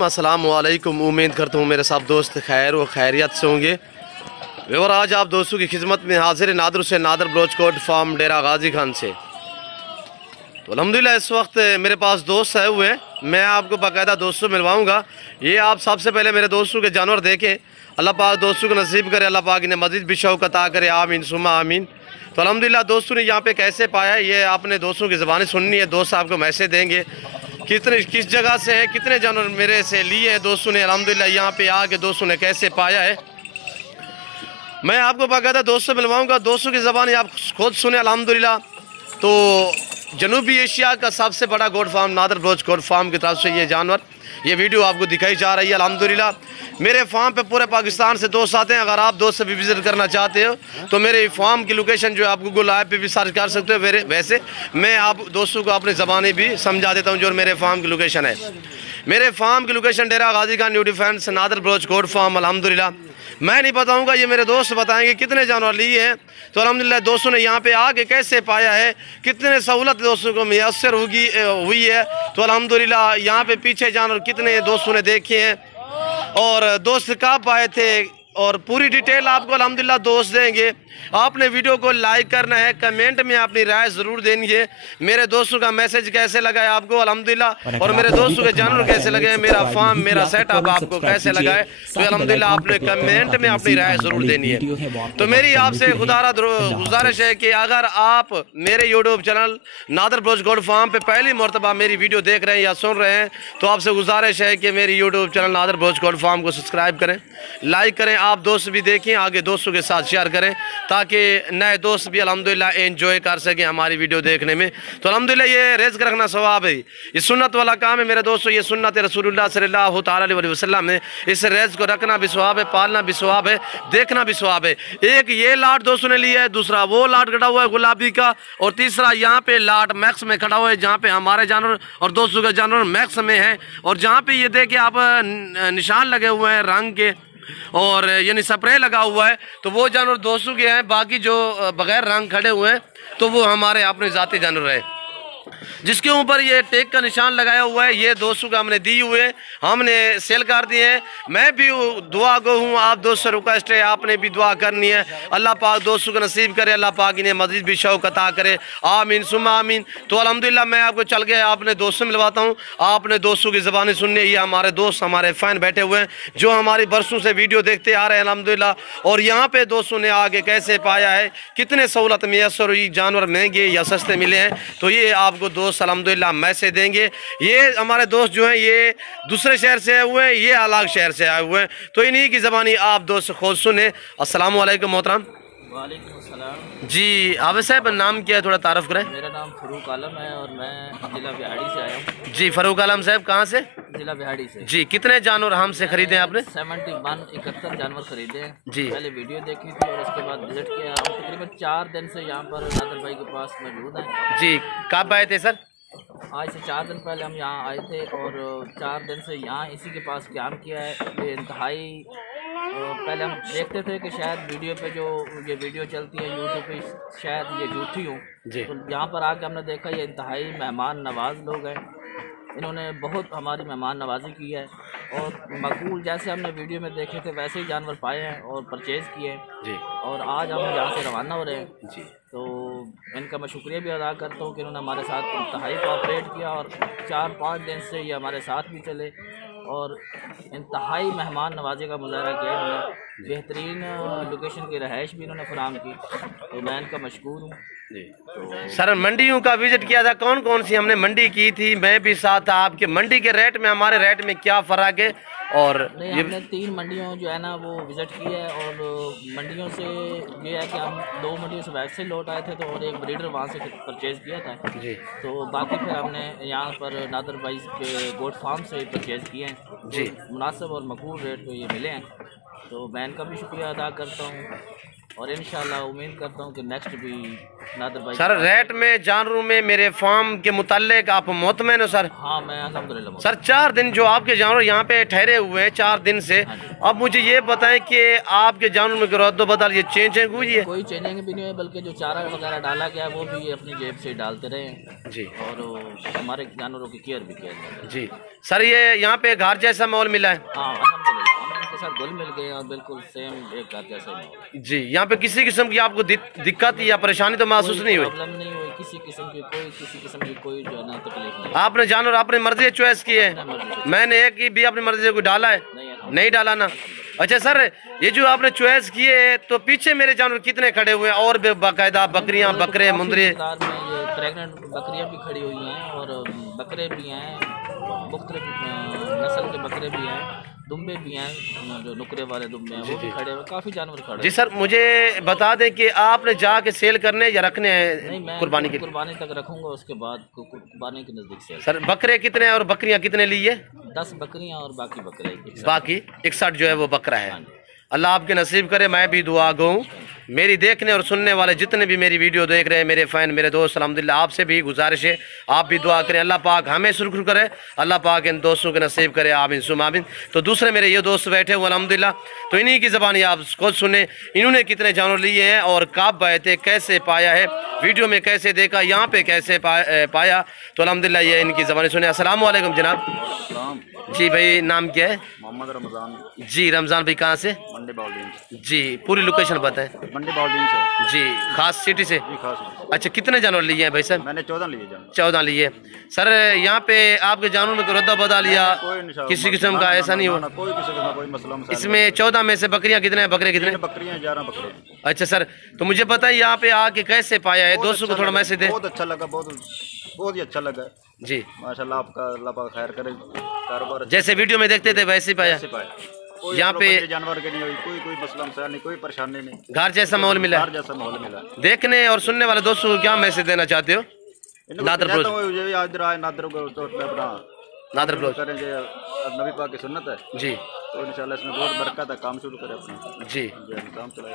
रहीम। अस्सलाम वालेकुम। उम्मीद करता हूँ मेरे सब दोस्त खैर व खैरियत से होंगे। और आज आप दोस्तों की खिदमत में हाजिर नादर से नादर बलोचकोट फार्म डेरा गाजी खान से। तो अल्हम्दुलिल्लाह इस वक्त मेरे पास दोस्त आए हुए हैं, मैं आपको बाकायदा दोस्तों मिलवाऊंगा। ये आप सबसे पहले मेरे दोस्तों के जानवर देखें। अल्लाह पाक दोस्तों को नसीब करे, अल्लाह पाक इन्हें मज़ीद भी शौक़ अता करे, आमीन सुम्मा आमीन। तो अल्हम्दुलिल्लाह दोस्तों ने यहाँ पे कैसे पाया है ये आपने दोस्तों की ज़बानी सुननी है। दोस्त आपको मैसेज देंगे किस जगह से है, कितने जानवर मेरे से लिए हैं दोस्तों ने, अल्हम्दुलिल्लाह यहाँ पे आके दोस्तों ने कैसे पाया है मैं आपको बाकायदा दोस्तों मिलवाऊंगा। दोस्तों की ज़बानी आप खुद सुने अल्हम्दुलिल्लाह। तो जनूबी एशिया का सबसे बड़ा goat farm Nadar Baloch goat farm की तरफ से ये जानवर ये वीडियो आपको दिखाई जा रही है अल्हम्दुलिल्लाह। मेरे फार्म पे पूरे पाकिस्तान से दोस्त आते हैं। अगर आप दोस्त से भी विज़िट करना चाहते हो तो मेरे फार्म की लोकेशन जो है आप गूगल ऐप पे भी सर्च कर सकते हो। वैसे मैं आप दोस्तों को अपनी ज़बानी भी समझा देता हूँ जो मेरे फार्म की लोकेशन है। मेरे फार्म की location Dera Ghazi Khan new defence Nadir Baloch goat farm अल्हम्दुलिल्लाह। मैं नहीं बताऊंगा, ये मेरे दोस्त बताएंगे कितने जानवर लिए हैं। तो अल्हम्दुलिल्लाह दोस्तों ने यहाँ पे आके कैसे पाया है, कितने सहूलत दोस्तों को मैसर हुई है। तो अल्हम्दुलिल्लाह यहाँ पे पीछे जानवर कितने दोस्तों ने देखे हैं और दोस्त कब आए थे और पूरी डिटेल आपको अल्हम्दुलिल्लाह दोस्त देंगे। आपने वीडियो को लाइक करना है, कमेंट में अपनी राय ज़रूर देनी है। मेरे दोस्तों का मैसेज कैसे लगा है आपको अल्हम्दुलिल्लाह, और मेरे दोस्तों के जानवर कैसे लगे हैं, मेरा फार्म मेरा सेटअप आपको कैसे लगा है, तो अल्हम्दुलिल्लाह आपने कमेंट में अपनी राय ज़रूर देनी है। तो मेरी आपसे खुदारा गुजारिश है कि अगर आप मेरे YouTube channel Nadar Baloch goat farm पे पहली मरतबा मेरी वीडियो देख रहे हैं या सुन रहे हैं तो आपसे गुजारिश है कि मेरी YouTube channel Nadar Baloch goat farm को सब्सक्राइब करें, लाइक करें, आप दोस्त भी देखें, आगे दोस्तों के साथ शेयर करें ताकि नए दोस्त भी अल्हम्दुलिल्लाह एंजॉय कर सकें हमारी वीडियो देखने में। तो अल्हम्दुलिल्लाह ये रिज़्क़ रखना सवाब है, ये सुन्नत वाला काम है मेरे दोस्तों। ये सुन्नत रसूलुल्लाह सल्लल्लाहु अलैहि वसल्लम है। इस रिज़्क़ को रखना भी सवाब है, पालना भी सवाब है, देखना भी सवाब है। एक ये लाट दोस्तों ने लिया है, दूसरा वो लाट खड़ा हुआ है गुलाबी का, और तीसरा यहाँ पे लाट मैक्स में खड़ा हुआ है जहाँ पे हमारे जानवर और दोस्तों के जानवर मैक्स में हैं। और जहाँ पे ये देखिए आप निशान लगे हुए हैं रंग के और यानी स्प्रे लगा हुआ है, तो वो जानवर दोस्तों के हैं। बाकी जो बगैर रंग खड़े हुए हैं तो वो हमारे अपने ज़ाती जानवर है। जिसके ऊपर ये टेक का निशान लगाया हुआ है ये दोस्तों को हमने दी हुए हैं, हमने सेल कर दिए हैं। मैं भी दुआ गो हूँ, आप दोस्त से रिक्वेस्ट है आपने भी दुआ करनी है। अल्लाह पाक दोस्तों को नसीब करे, अल्लाह पाक इन्हें मज़ीद भी शौक़ अता करे, आमीन सुम्मा आमीन। तो अल्हम्दुलिल्लाह मैं आपको चल के आपने दोस्तों मिलवाता हूँ। आपने दोस्तों की ज़बानी सुननी है। ये हमारे दोस्त हमारे फ़ैन बैठे हुए हैं जो हमारी बरसों से वीडियो देखते आ रहे हैं अल्हम्दुलिल्लाह। और यहाँ पे दोस्तों ने आगे कैसे पाया है, कितने सहूलत मैसर हुई, जानवर महंगे या सस्ते मिले हैं, तो ये आपको दोस्त अल्हम्दुलिल्लाह मैसेज देंगे। ये हमारे दोस्त जो हैं ये दूसरे शहर से आए हुए हैं, ये अलग शहर से आए हुए हैं, तो इन्हीं की ज़बानी आप दोस्त खुद सुने। अस्सलाम वालेकुम मोहतरम। वालेकुम अस्सलाम जी हाफिज़ साहब, नाम क्या है, थोड़ा तारफ़ करें। मेरा नाम फ़रूक आलम है और मैं ज़िला बिहाड़ी से आया हूँ। जी फ़रूक आलम साहब कहाँ से? ज़िला बिहाड़ी से। जी कितने जानवर हमसे ख़रीदे आपने? 71 जानवर खरीदे हैं जी। पहले वीडियो देखी थी और उसके बाद विजिट किया। हम तकरीबन 4 दिन से यहाँ पर नादर भाई के पास मौजूद हैं। जी कब आए थे सर? आज से 4 दिन पहले हम यहाँ आए थे और 4 दिन से यहाँ इसी के पास क़याम किया है। ये इंतहाई पहले हम देखते थे कि शायद वीडियो पे जो ये वीडियो चलती है यूट्यूब पे शायद ये झूठी हो, तो यहाँ पर आके हमने देखा ये इंतहाई मेहमान नवाज लोग हैं। इन्होंने बहुत हमारी मेहमान नवाजी की है और मकबूल जैसे हमने वीडियो में देखे थे वैसे ही जानवर पाए हैं और परचेज़ किए हैं। और आज हम यहाँ से रवाना हो रहे हैं जी। तो इनका मैं शुक्रिया भी अदा करता हूँ कि इन्होंने हमारे साथ इंतहाई कोऑपरेट किया और 4-5 दिन से ये हमारे साथ भी चले और इंतहाई मेहमान नवाजी का मुजाहरा किया इन्होंने। बेहतरीन लोकेशन की रहाइश भी इन्होंने फराहम की, तो मैं इनका मशकूर हूँ। तो सर मंडियों का विजिट किया था, कौन कौन सी हमने मंडी की थी? मैं भी साथ था आपके। मंडी के रेट में हमारे रेट में क्या फ़र्क है? और नहीं, हमने 3 मंडियों जो है ना वो विज़िट की है और मंडियों से ये है कि हम 2 मंडियों से वैसे लौट आए थे तो और एक ब्रीडर वहाँ से परचेज़ किया था जी। तो बाकी फिर हमने यहाँ पर नादर भाई के गोट फार्म से परचेज़ किए हैं जी। मुनासिब और मकबूल रेट पे ये मिले हैं, तो मैं इनका भी शुक्रिया अदा करता हूँ। और इंशाल्लाह उम्मीद करता हूँ कि नेक्स्ट भी नादर भाई। सर रेट में जानवरों में मेरे फार्म के मुताल्लिक आप मुतमईन हो सर? हाँ मैं अल्हम्दुलिल्लाह। सर 4 दिन जो आपके जानवर यहाँ पे ठहरे हुए हैं 4 दिन से, अब मुझे ये बताएं कि आपके जानवरों में रद्द बदल ये चेंज हुई है? कोई चेंजिंग भी नहीं है, बल्कि जो चारा वगैरह डाला गया है वो भी अपनी जेब से डालते रहे हैं जी, और हमारे जानवरों की केयर भी किया जी। सर ये यहाँ पे घर जैसा माहौल मिला है? हाँ अल्हम्दुलिल्लाह, हम उनके साथ घुल मिल गए और बिल्कुल सेम एक घर जैसा माहौल। जी, यहाँ पे किसी किस्म की आपको दिक्कत या परेशानी तो महसूस नहीं हुई? प्रॉब्लम नहीं हुई किसी किस्म की, कोई जो है ना तकलीफ नहीं। आपने जानवर अपनी मर्जी से चॉइस किए है? मैंने एक भी अपनी मर्जी से कोई डाला है? नहीं डाला ना। अच्छा सर, ये जो आपने चॉइस किए है तो पीछे मेरे जानवर कितने खड़े हुए हैं और भी बाकायदा बकरियां, बकरे, मुंदरी? ये प्रेग्नेंट बकरियां भी खड़ी हुई हैं और बकरे भी हैं, मुख्तलिफ नस्ल के बकरे भी हैं, दुम्बे भी हैं, जो नुकरे वाले दुम्बे हैं वो भी खड़े हुए, काफ़ी जानवर खड़े। जी सर, मुझे बता दें कि आपने जाके सेल करने या रखने हैं? नहीं, मैं कुर्बानी के कुर्बानी तक रखूंगा, उसके बाद कुर्बानी के नज़दीक सेल। सर बकरे कितने और बकरियां कितने लिए? 10 बकरियां और बाकी बकरे, बाकी 61 जो है वो बकरा है। अल्लाह आपके नसीब करे। मैं भी दुआ गो हूँ, मेरी देखने और सुनने वाले जितने भी मेरी वीडियो देख रहे हैं, मेरे फ़ैन, मेरे दोस्त, अल्हम्दुलिल्लाह आपसे भी गुजारिश है आप भी दुआ करें, अल्लाह पाक हमें सुरखुर करे, अल्लाह पाक इन दोस्तों के नसीब करे, आमीन सुम आमीन। तो दूसरे मेरे ये दोस्त बैठे हुए अल्हम्दुलिल्लाह, तो इन्हीं की ज़बानी आप खुद सुने, इन्होंने कितने जानवर लिए हैं और कब आए थे, कैसे पाया है, वीडियो में कैसे देखा, यहाँ पे कैसे पाया, तो अल्हम्दुलिल्लाह ये इनकी ज़बानी सुने। अस्सलाम वालेकुम जनाब। जी भाई, नाम क्या है? मोहम्मद रमज़ान। जी रमज़ान भाई, कहाँ से? मंडी बाउलदीन। जी पूरी लोकेशन बताएं। मंडी बाउलदीन से। जी खास सिटी से? जी खास। अच्छा, कितने जानवर लिए हैं भाई साहब? मैंने 14 लिए जानवर। 14 लिए। सर यहाँ पे आपके जानवरों में रद्दा बदल लिया किसी किस्म का ऐसा नहीं हो? कोई किसी का कोई मसला मसाला। इसमें 14 में से बकरियाँ कितने हैं, बकरे कितने? बकरियाँ 11 बकरे। अच्छा सर, तो मुझे पता है यहाँ पे आके कैसे पाया है, दोस्तों को थोड़ा मैसेज दे। बहुत अच्छा लगा, बहुत ही अच्छा लगा जी माशाल्लाह। आपका अल्लाह पाक खैर करे, कारोबार जैसे वीडियो में देखते थे वैसे ही पाया। यहाँ पे जानवर के नहीं हुई, कोई मसला मसाला नहीं, कोई परेशानी नहीं, घर जैसा माहौल मिला। घर जैसा माहौल मिला। देखने और सुनने वाले दोस्तों को क्या मैसेज देना चाहते हो? नादर ब्लोच करेंगे, नबी पाक की सुन्नत है जी, तो इंशाल्लाह इसमें बहुत बरकत है। काम शुरू करें अपना जी काम चलाए।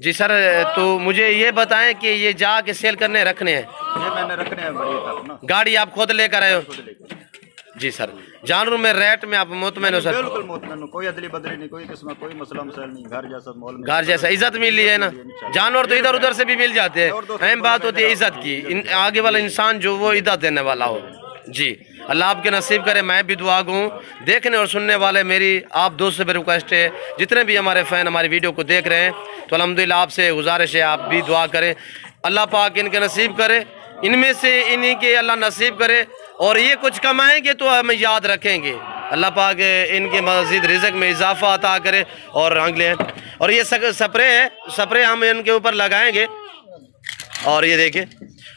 जी सर, तो मुझे ये बताएं कि ये जाके सेल करने रखने हैं? ये मैंने रखने हैं बड़ी ना। गाड़ी आप खुद लेकर आए हो? जी सर, जानवरों में रेट में आप मुतमईन हो सर? बिल्कुल मुतमईन हूं, कोई अदली बदली नहीं, कोई किस्म कोई मसला मसाइल नहीं, घर जैसा माहौल में, घर जैसा इज्जत मिल रही है ना। जानवर तो इधर उधर से भी मिल जाते हैं, अहम बात होती है इज्जत की, आगे वाला इंसान जो वो इज्जत देने वाला हो। जी अल्लाह आपके नसीब करे। मैं भी दुआ गूँ, देखने और सुनने वाले मेरी आप दोस्त से भी रिक्वेस्ट है, जितने भी हमारे फ़ैन हमारी वीडियो को देख रहे हैं, तो अल्हम्दुलिल्लाह आपसे गुजारिश है आप भी दुआ करें, अल्लाह पाक इनके नसीब करे, इनमें से इन्हीं के अल्लाह नसीब करे, और ये कुछ कमाएंगे तो हमें याद रखेंगे, अल्लाह पाक इनके मज़ीद रिज़्क़ में इजाफ़ा अता करे। और अगले और ये स्प्रे है, स्प्रे हम इनके ऊपर लगाएंगे, और ये देखिए,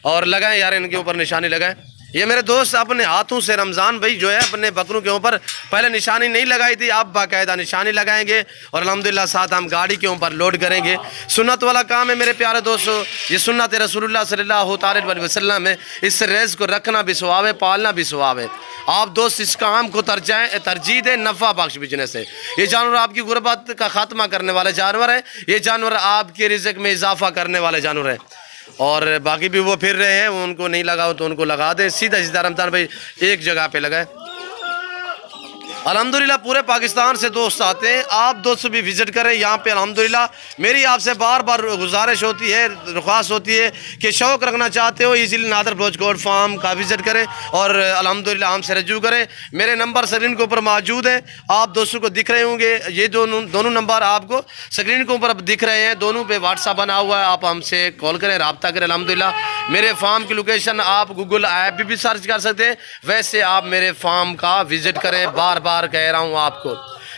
और लगाएं यार, इनके ऊपर निशानी लगाएं। ये मेरे दोस्त अपने हाथों से रमज़ान भाई जो है अपने बकरों के ऊपर पहले निशानी नहीं लगाई थी, अब बाकायदा निशानी लगाएंगे, और अल्हम्दुलिल्लाह साथ हम गाड़ी के ऊपर लोड करेंगे। सुन्नत वाला काम है मेरे प्यारे दोस्तों, ये सुन्नत रसूलुल्लाह सल्लल्लाहु अलैहि वसल्लम है, इस रेस को रखना भी सवाब है, पालना भी सवाब है। आप दोस्त इस काम को तरजीह दें, नफ़ा बख्श बिजनेस है। ये जानवर आपकी गुर्बत का खात्मा करने वाले जानवर है, ये जानवर आपके रिज़्क़ में इजाफ़ा करने वाले जानवर है। और बाकी भी वो फिर रहे हैं, वो उनको नहीं लगाओ तो उनको लगा दें, सीधा सीधा रमज़ान भाई एक जगह पे लगाए। अल्हम्दुलिल्लाह पूरे पाकिस्तान से दोस्त आते हैं, आप दोस्त भी विज़िट करें यहाँ पे। अल्हम्दुलिल्लाह मेरी आपसे बार बार गुजारिश होती है, दरख्वास्त होती है कि शौक़ रखना चाहते हो इसीलिए नादर ब्लोच गोट फार्म का विज़िट करें और अल्हम्दुलिल्लाह हमसे रजू करें। मेरे नंबर स्क्रीन के ऊपर मौजूद है, आप दोस्तों को दिख रहे होंगे, ये दोनों नंबर आपको स्क्रीन के ऊपर दिख रहे हैं, दोनों पे व्हाट्सअप बना हुआ है, आप हमसे कॉल करें, रब्ता करें। अल्हम्दुलिल्लाह मेरे फार्म की लोकेशन आप गूगल ऐप भी सर्च कर सकते हैं, वैसे आप मेरे फार्म का विज़िट करें। बार बार कह रहा हूँ आपको,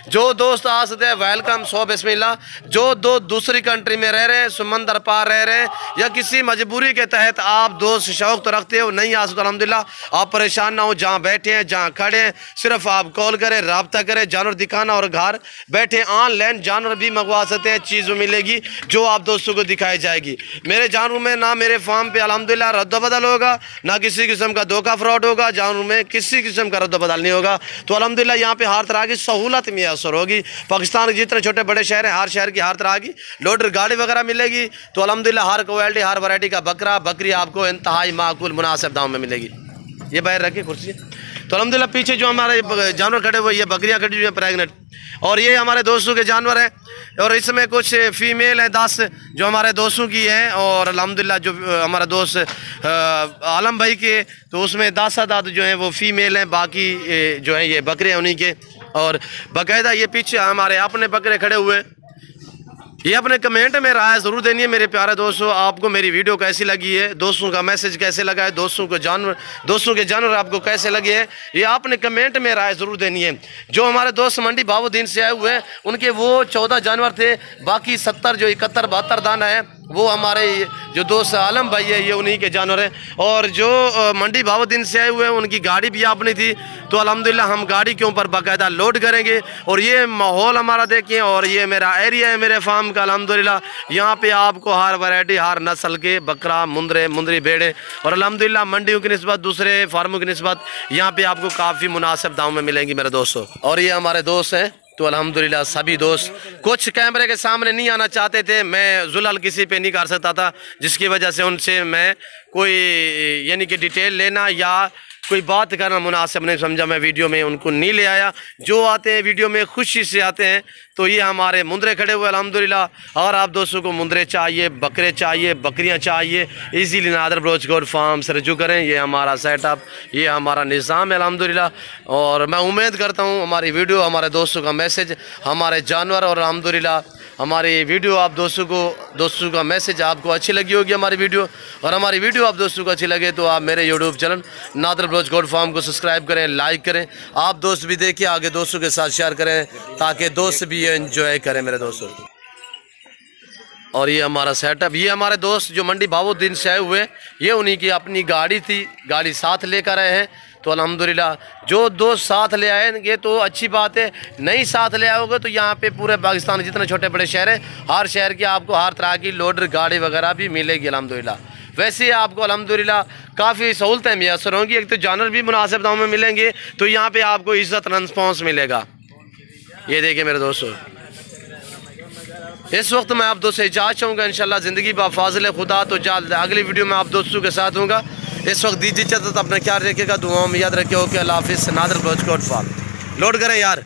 जो दोस्त आ सकते हैं वेलकम, सो बिस्मिल्लाह। जो दूसरी कंट्री में रह रहे हैं, समंदर पार रह रहे हैं, या किसी मजबूरी के तहत आप दोस्त शौक़ तो रखते हो, नहीं आ सकते, अल्हम्दुलिल्लाह आप परेशान ना हो, जहाँ बैठे हैं जहाँ खड़े हैं सिर्फ आप कॉल करें, रब्ता करें, जानवर दिखाना, और घर बैठे ऑनलाइन जानवर भी मंगवा सकते हैं, चीज़ मिलेगी जो आप दोस्तों को दिखाई जाएगी। मेरे जानवरों में ना मेरे फार्म पे अल्हम्दुलिल्लाह रद्द-बदल होगा, ना किसी किस्म का धोखा फ्रॉड होगा, जानवरों में किसी किस्म का रद्द-बदल नहीं होगा। तो अल्हम्दुलिल्लाह यहाँ पे हर तरह की सहूलत मुहैया मैसर होगी। पाकिस्तान के जितने छोटे बड़े शहर हैं, हर शहर की हर तरह की लोडर गाड़ी वगैरह मिलेगी। तो अल्हम्दुलिल्लाह हर क्वालिटी हर वैरायटी का बकरा बकरी आपको इंतहाई माकूल मुनासिब दाम में मिलेगी। ये बाहर रखिए कुर्सी। तो अल्हम्दुलिल्लाह पीछे जो हमारे जानवर खड़े हुए, ये बकरियाँ खड़ी हुई हैं प्रेगनेंट, और ये हमारे दोस्तों के जानवर हैं। और इसमें कुछ फीमेल हैं 10 जो हमारे दोस्तों की हैं, और अल्हम्दुलिल्लाह जो हमारा दोस्त आलम भाई के, तो उसमें 10 आदाद जो हैं वो फीमेल हैं, बाकी जो हैं ये बकरे हैं उन्हीं के। और बाकायदा ये पीछे हमारे अपने बकरे खड़े हुए। ये अपने कमेंट में राय ज़रूर देनी है मेरे प्यारे दोस्तों, आपको मेरी वीडियो कैसी लगी है, दोस्तों का मैसेज कैसे लगा है, दोस्तों के जानवर आपको कैसे लगे हैं, ये आपने कमेंट में राय ज़रूर देनी है। जो हमारे दोस्त मंडी बाबूद्दीन से आए हुए हैं उनके वो 14 जानवर थे, बाकी 70 जो 71-72 दाना है वो हमारे जो दोस्त आलम भाई है ये उन्हीं के जानवर हैं। और जो मंडी बाबूद्दीन से आए हुए हैं उनकी गाड़ी भी अपनी थी, तो अल्हम्दुलिल्लाह हम गाड़ी के ऊपर बाकायदा लोड करेंगे। और ये माहौल हमारा देखिए, और ये मेरा एरिया है मेरे फार्म का अल्हम्दुलिल्लाह। यहाँ पे आपको हर वैरायटी हर नस्ल के बकरा मुंदरी भेड़े, और अल्हम्दुलिल्लाह मंडियों की निस्बत दूसरे फार्मों की निस्बत यहाँ पे आपको काफ़ी मुनासिब दाम में मिलेंगी मेरे दोस्तों। और ये हमारे दोस्त हैं, तो अल्हम्दुलिल्लाह सभी दोस्त कुछ कैमरे के सामने नहीं आना चाहते थे, मैं जुल्ल किसी पे नहीं कर सकता था, जिसकी वजह से उनसे मैं कोई यानी कि डिटेल लेना या कोई बात करना मुनासिब नहीं समझा, मैं वीडियो में उनको नहीं ले आया। जो आते हैं वीडियो में खुशी से आते हैं। तो ये हमारे मुंदरे खड़े हुए अल्हम्दुलिल्लाह। और आप दोस्तों को मुंदरे चाहिए, बकरे चाहिए, बकरियां चाहिए, easily Nadar Baloch goat farm से रजू करें। ये हमारा सेटअप, ये हमारा निज़ाम है अल्हम्दुलिल्लाह। और मैं उम्मीद करता हूँ हमारी वीडियो, हमारे दोस्तों का मैसेज, हमारे जानवर और अल्हम्दुलिल्लाह हमारी वीडियो आप दोस्तों का मैसेज आपको अच्छी लगी होगी हमारी वीडियो। और हमारी वीडियो आप दोस्तों को अच्छी लगे तो आप मेरे YouTube channel Nadar Baloch goat farm को सब्सक्राइब करें, लाइक करें। आप दोस्त भी देखिए, आगे दोस्तों के साथ शेयर करें ताकि दोस्त भी एंजॉय करें मेरे दोस्तों। और ये हमारा सेटअप, ये हमारे दोस्त जो मंडी बाबूद्दीन से आए हुए, ये उन्हीं की अपनी गाड़ी थी, गाड़ी साथ लेकर आए हैं। तो अल्हम्दुलिल्लाह जो दोस्त साथ ले आएंगे तो अच्छी बात है, नहीं साथ ले आओगे तो यहाँ पे पूरे पाकिस्तान जितने छोटे बड़े शहर हैं, हर शहर की आपको हर तरह की लोडर गाड़ी वगैरह भी मिलेगी अल्हम्दुलिल्लाह। वैसे आपको अल्हम्दुलिल्लाह काफ़ी सहूलतें मैसर होंगी। एक तो जानवर भी मुनासिब दामों में मिलेंगे, तो यहाँ पे आपको इज़्ज़त रिस्पॉन्स मिलेगा। ये देखिए मेरे दोस्तों, इस वक्त मैं आप दोस्तों इजाज़त चाहूँगा, इंशाल्लाह ज़िंदगी बाफ़ाज़िल खुदा। तो जल्द अगली वीडियो में आप दोस्तों के साथ होगा। इस वक्त दीजिए इजाज़त, अपना ख्याल रखिएगा, दुआओं में याद रखिए। ओके, अल्लाह हाफ़िज़। Nadar Baloch goat farm load करें यार।